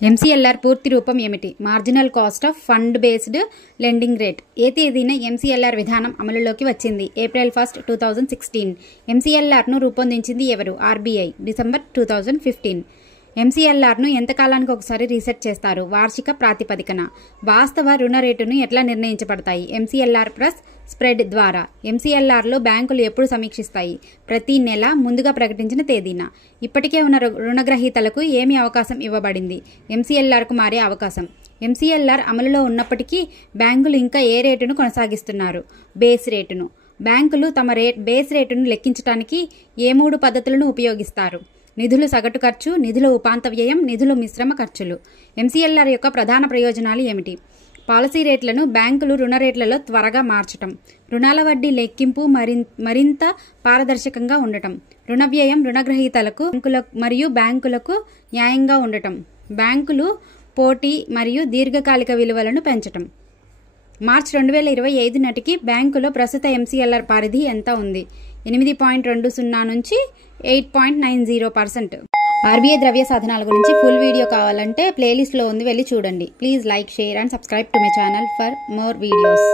MCLR పూర్తి రూపం ఏమిటి? Marginal cost of fund based lending rate. ఏ తేదీన ఎంసీఎల్ఆర్ విధానం అమలులోకి వచ్చింది? ఏప్రిల్ 1, 2016. ఎంసీఎల్ఆర్ను రూపొందించింది ఎవరు? RBI, December 2015. ఎంసీఎల్ఆర్ను ఎంతకాలానికి ఒకసారి రీసెట్ చేస్తారు? వార్షిక ప్రాతిపదికన. వాస్తవ రుణ రేటును ఎట్లా నిర్ణయించబడతాయి? ఎంసీఎల్ఆర్ ప్లస్ స్ప్రెడ్ ద్వారా. ఎంసీఎల్ఆర్లో బ్యాంకులు ఎప్పుడు సమీక్షిస్తాయి? ప్రతి నెల ముందుగా ప్రకటించిన తేదీన. ఇప్పటికే ఉన్న రుణగ్రహీతలకు ఏమి అవకాశం ఇవ్వబడింది? ఎంసీఎల్ఆర్కు మారే అవకాశం. ఎంసీఎల్ఆర్ అమలులో ఉన్నప్పటికీ బ్యాంకులు ఇంకా ఏ రేటును కొనసాగిస్తున్నారు? బేస్ రేటును. బ్యాంకులు తమ బేస్ రేటును లెక్కించడానికి ఏ 3 పద్ధతులను ఉపయోగిస్తారు? నిధులు సగటు ఖర్చు, నిధుల ఉపాంత వ్యయం, నిధులు మిశ్రమ ఖర్చులు. ఎంసీఎల్ఆర్ యొక్క ప్రధాన ప్రయోజనాలు ఏమిటి? పాలసీ రేట్లను బ్యాంకులు రుణ రేట్లలో త్వరగా మార్చటం, రుణాల వడ్డీ లెక్కింపు మరింత పారదర్శకంగా ఉండటం, రుణ వ్యయం రుణగ్రహీతలకు మరియు బ్యాంకులకు న్యాయంగా ఉండటం, బ్యాంకులు పోటీ మరియు దీర్ఘకాలిక విలువలను పెంచటం. మార్చి 2025 నాటికి బ్యాంకులో ప్రస్తుత ఎంసీఎల్ఆర్ పరిధి ఎంత ఉంది? 8.20 నుంచి 8.90%. ఆర్బీఐ ద్రవ్య సాధనాల గురించి ఫుల్ వీడియో కావాలంటే ప్లేలిస్ట్లో ఉంది, వెళ్ళి చూడండి. Please like, share and subscribe to my channel for more videos.